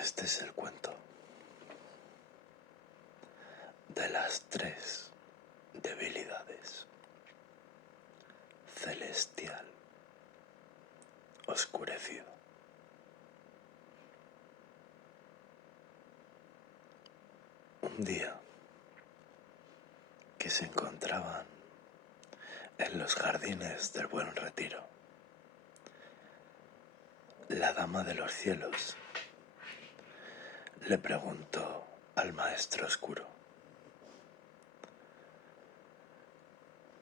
Este es el cuento de las 3 debilidades: celestial, oscurecido. Un día que se encontraban en los jardines del Buen Retiro, la Dama de los Cielos le preguntó al Maestro Oscuro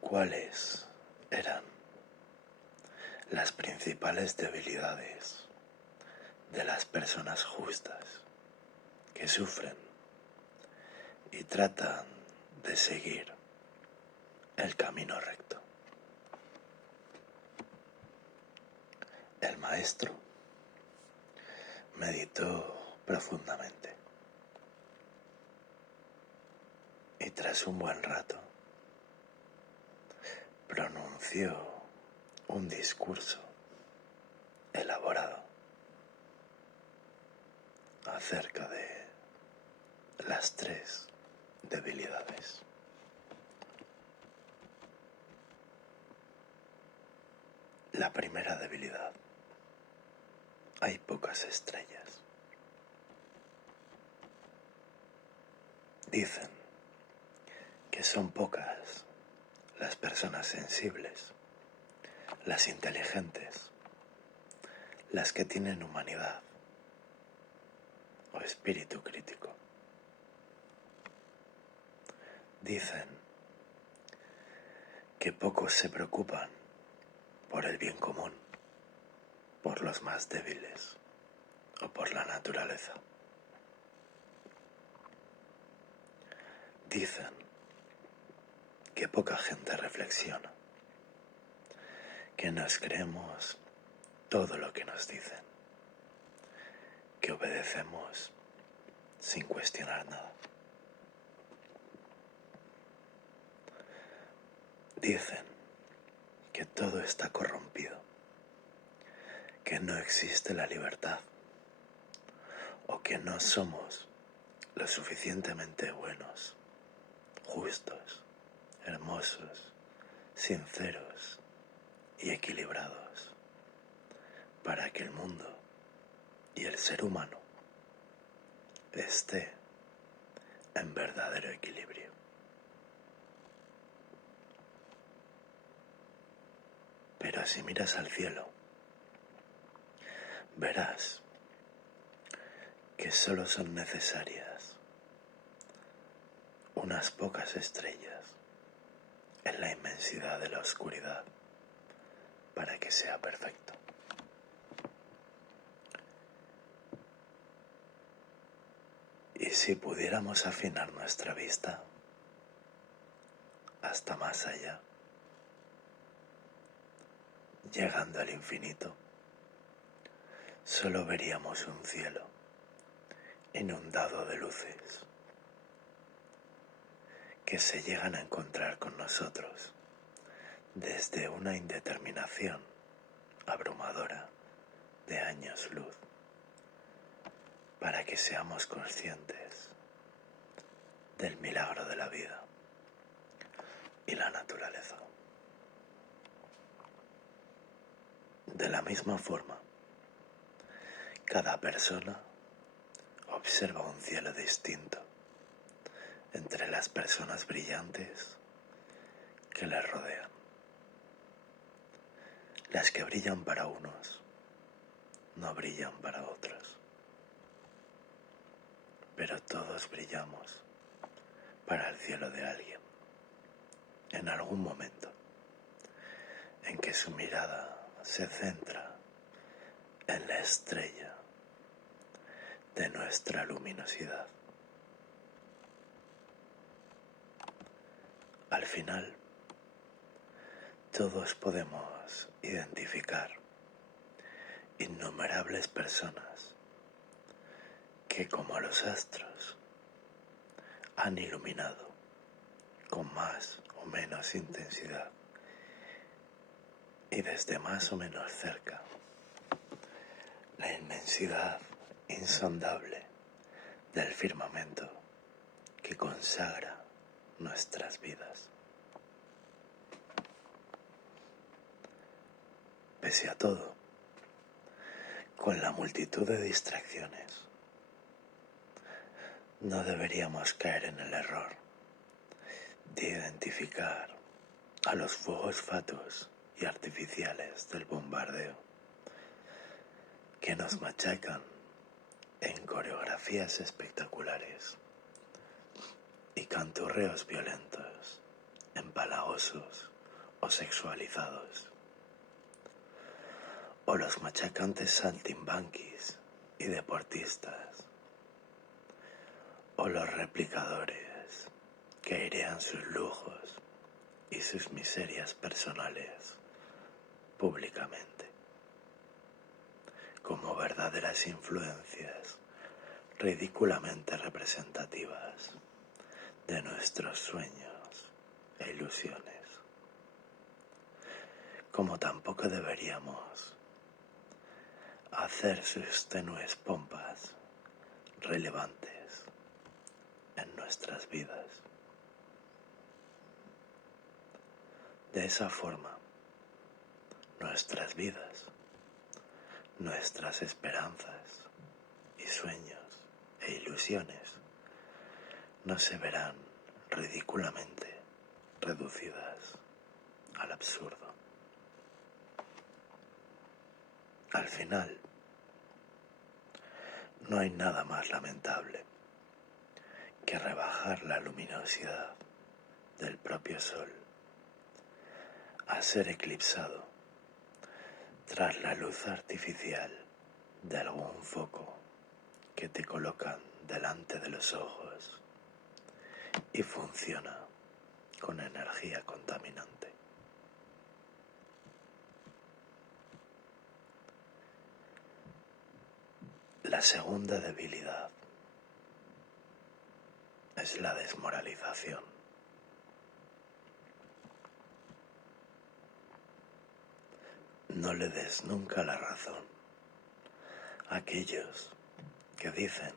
cuáles eran las principales debilidades de las personas justas que sufren y tratan de seguir el camino recto. El maestro meditó profundamente y tras un buen rato pronunció un discurso elaborado acerca de las 3 debilidades. La primera debilidad: hay pocas estrellas. Dicen que son pocas las personas sensibles, las inteligentes, las que tienen humanidad o espíritu crítico. Dicen que pocos se preocupan por el bien común, por los más débiles o por la naturaleza. Dicen que poca gente reflexiona, que nos creemos todo lo que nos dicen, que obedecemos sin cuestionar nada. Dicen que todo está corrompido, que no existe la libertad o que no somos lo suficientemente buenos, justos, hermosos, sinceros y equilibrados para que el mundo y el ser humano esté en verdadero equilibrio. Pero si miras al cielo, verás que solo son necesarias unas pocas estrellas en la inmensidad de la oscuridad para que sea perfecto. Y si pudiéramos afinar nuestra vista hasta más allá, llegando al infinito, solo veríamos un cielo inundado de luces que se llegan a encontrar con nosotros desde una indeterminación abrumadora de años luz, para que seamos conscientes del milagro de la vida y la naturaleza. De la misma forma, cada persona observa un cielo distinto entre las personas brillantes que le rodean. Las que brillan para unos no brillan para otros, pero todos brillamos para el cielo de alguien en algún momento en que su mirada se centra en la estrella de nuestra luminosidad. Al final, todos podemos identificar innumerables personas que, como los astros, han iluminado con más o menos intensidad y desde más o menos cerca la inmensidad insondable del firmamento que consagra nuestras vidas. Pese a todo, con la multitud de distracciones, no deberíamos caer en el error de identificar a los fuegos fatuos y artificiales del bombardeo que nos machacan en coreografías espectaculares y canturreos violentos, empalagosos o sexualizados, o los machacantes saltimbanquis y deportistas, o los replicadores que airean sus lujos y sus miserias personales públicamente, como verdaderas influencias ridículamente representativas de nuestros sueños e ilusiones. Como tampoco deberíamos hacer sus tenues pompas relevantes en nuestras vidas. De esa forma, nuestras vidas, nuestras esperanzas y sueños e ilusiones no se verán ridículamente reducidas al absurdo. Al final, no hay nada más lamentable que rebajar la luminosidad del propio sol a ser eclipsado tras la luz artificial de algún foco que te colocan delante de los ojos y funciona con energía contaminante. La segunda debilidad es la desmoralización. No le des nunca la razón a aquellos que dicen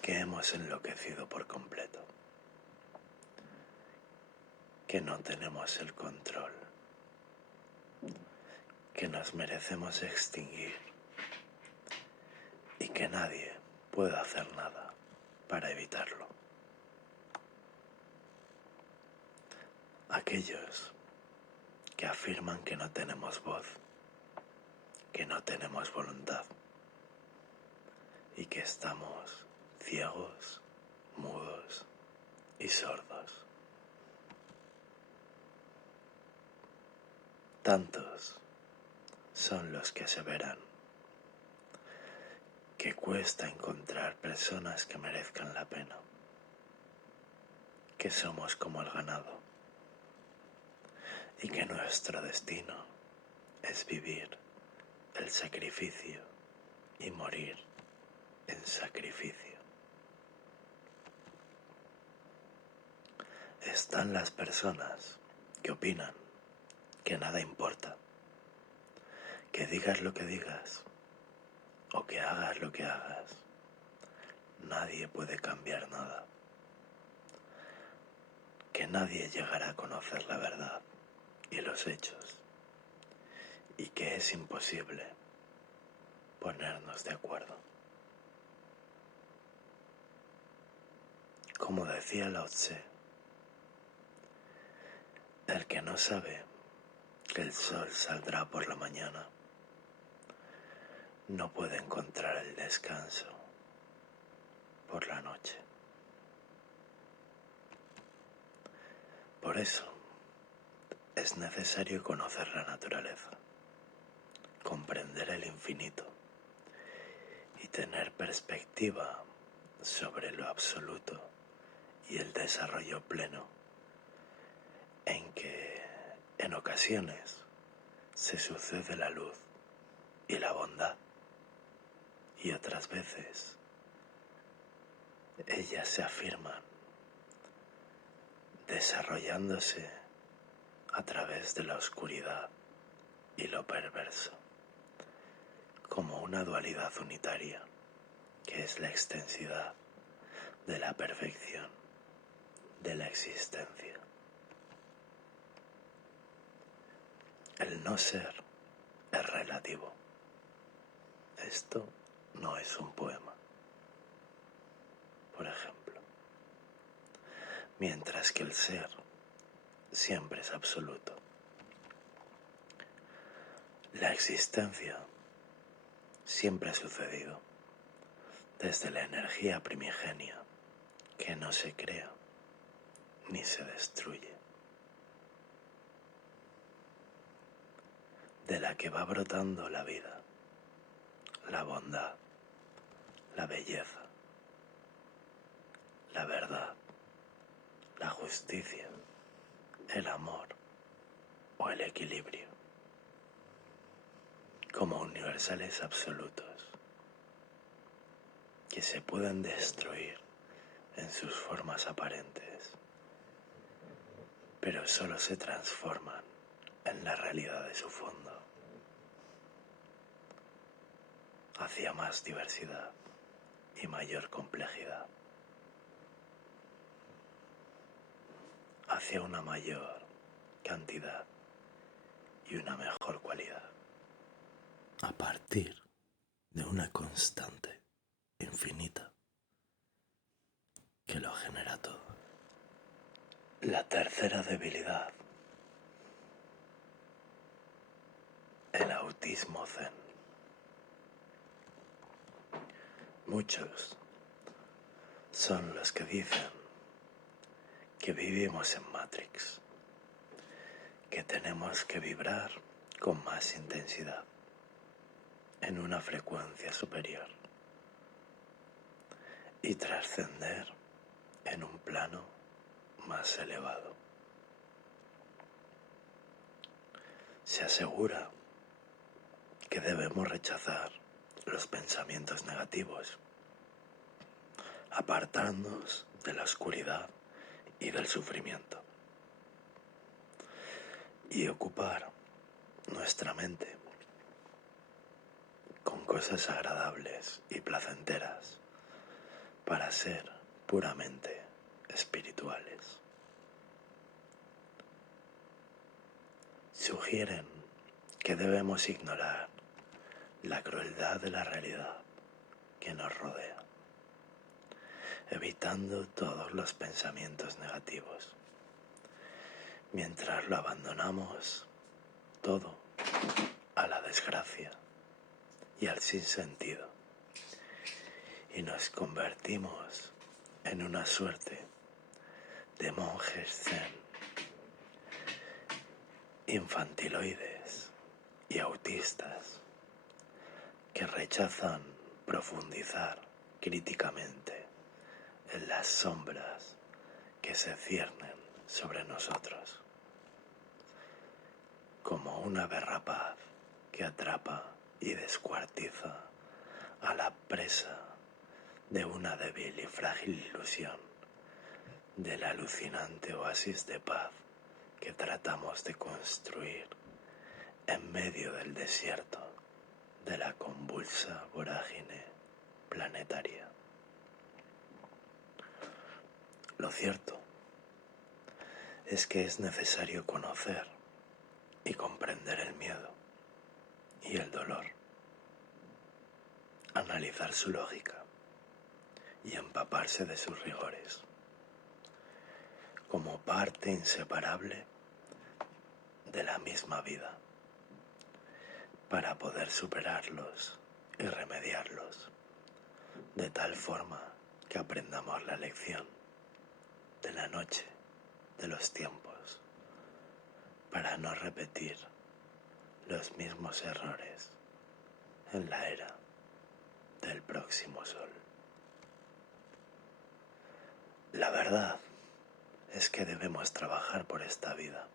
que hemos enloquecido por completo, que no tenemos el control, que nos merecemos extinguir y que nadie puede hacer nada para evitarlo. Aquellos que afirman que no tenemos voz, que no tenemos voluntad y que estamos ciegos, mudos y sordos. Tantos son los que aseveran que cuesta encontrar personas que merezcan la pena, que somos como el ganado y que nuestro destino es vivir el sacrificio y morir en sacrificio. Están las personas que opinan que nada importa, que digas lo que digas o que hagas lo que hagas, nadie puede cambiar nada, que nadie llegará a conocer la verdad y los hechos, y que es imposible ponernos de acuerdo. Como decía Lao Tse, el que no sabe que el sol saldrá por la mañana no puede encontrar el descanso por la noche. Por eso es necesario conocer la naturaleza, comprender el infinito y tener perspectiva sobre lo absoluto y el desarrollo pleno, en que en ocasiones se sucede la luz y la bondad y otras veces ellas se afirman desarrollándose a través de la oscuridad y lo perverso, como una dualidad unitaria, que es la extensidad de la perfección de la existencia. El no ser es relativo. Esto no es un poema, por ejemplo. Mientras que el ser siempre es absoluto. La existencia siempre ha sucedido desde la energía primigenia que no se crea ni se destruye, de la que va brotando la vida, la bondad, la belleza, la verdad, la justicia, el amor o el equilibrio, como universales absolutos que se pueden destruir en sus formas aparentes, pero solo se transforman en la realidad de su fondo, hacia más diversidad y mayor complejidad, hacia una mayor cantidad y una mejor cualidad, a partir de una constante infinita que lo genera todo. La tercera debilidad, el autismo zen. Muchos son los que dicen que vivimos en Matrix, que tenemos que vibrar con más intensidad, en una frecuencia superior, y trascender en un plano más elevado. Se asegura que debemos rechazar los pensamientos negativos, apartarnos de la oscuridad y del sufrimiento, y ocupar nuestra mente con cosas agradables y placenteras para ser puramente espirituales. Sugieren que debemos ignorar la crueldad de la realidad que nos rodea, evitando todos los pensamientos negativos, mientras lo abandonamos todo a la desgracia y al sinsentido, y nos convertimos en una suerte de monjes zen, infantiloides y autistas que rechazan profundizar críticamente en las sombras que se ciernen sobre nosotros, como una ave rapaz que atrapa y descuartiza a la presa de una débil y frágil ilusión del alucinante oasis de paz que tratamos de construir en medio del desierto de la convulsa vorágine planetaria. Lo cierto es que es necesario conocer y comprender el miedo y el dolor, analizar su lógica y empaparse de sus rigores, como parte inseparable de la misma vida, para poder superarlos y remediarlos, de tal forma que aprendamos la lección de la noche de los tiempos, para no repetir los mismos errores en la era del próximo sol. La verdad es que debemos trabajar por esta vida,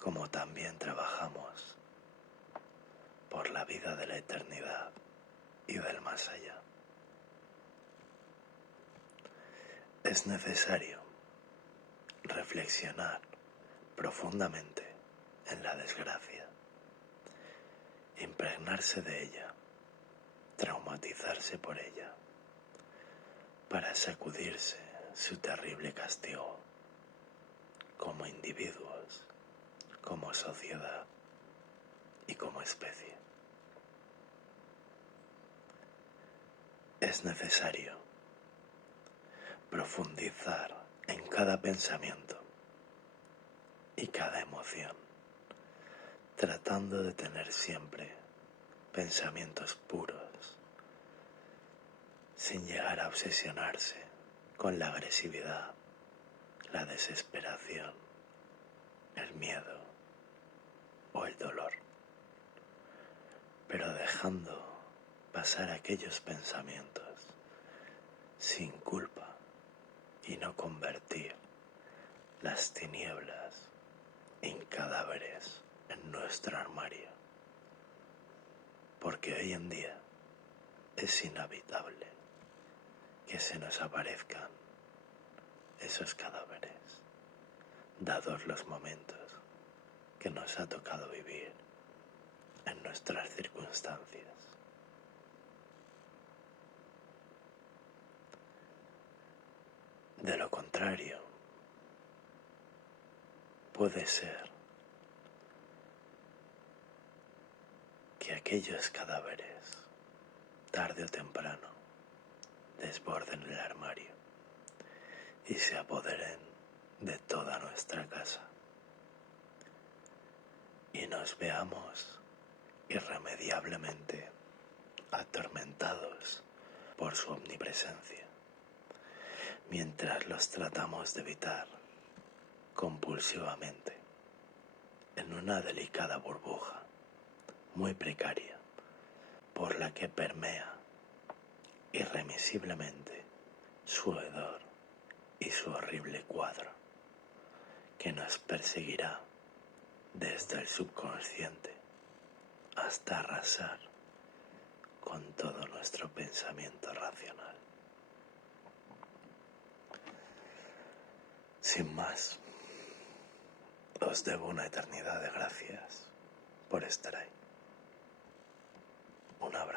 como también trabajamos por la vida de la eternidad y del más allá. Es necesario reflexionar profundamente en la desgracia, impregnarse de ella traumatizarse por ella, para sacudirse su terrible castigo, como individuos, como sociedad y como especie. Es necesario profundizar en cada pensamiento y cada emoción, tratando de tener siempre pensamientos puros, sin llegar a obsesionarse con la agresividad, la desesperación, el miedo o el dolor, pero dejando pasar aquellos pensamientos sin culpa y no convertir las tinieblas en cadáveres en nuestro armario, porque hoy en día es inevitable que se nos aparezcan esos cadáveres, dados los momentos que nos ha tocado vivir en nuestras circunstancias. De lo contrario, puede ser que aquellos cadáveres, tarde o temprano, desborden el armario y se apoderen de toda nuestra casa y nos veamos irremediablemente atormentados por su omnipresencia, mientras los tratamos de evitar compulsivamente en una delicada burbuja muy precaria por la que permea irremisiblemente su hedor y su horrible cuadro, que nos perseguirá desde el subconsciente hasta arrasar con todo nuestro pensamiento racional. Sin más, os debo una eternidad de gracias por estar ahí. Un abrazo.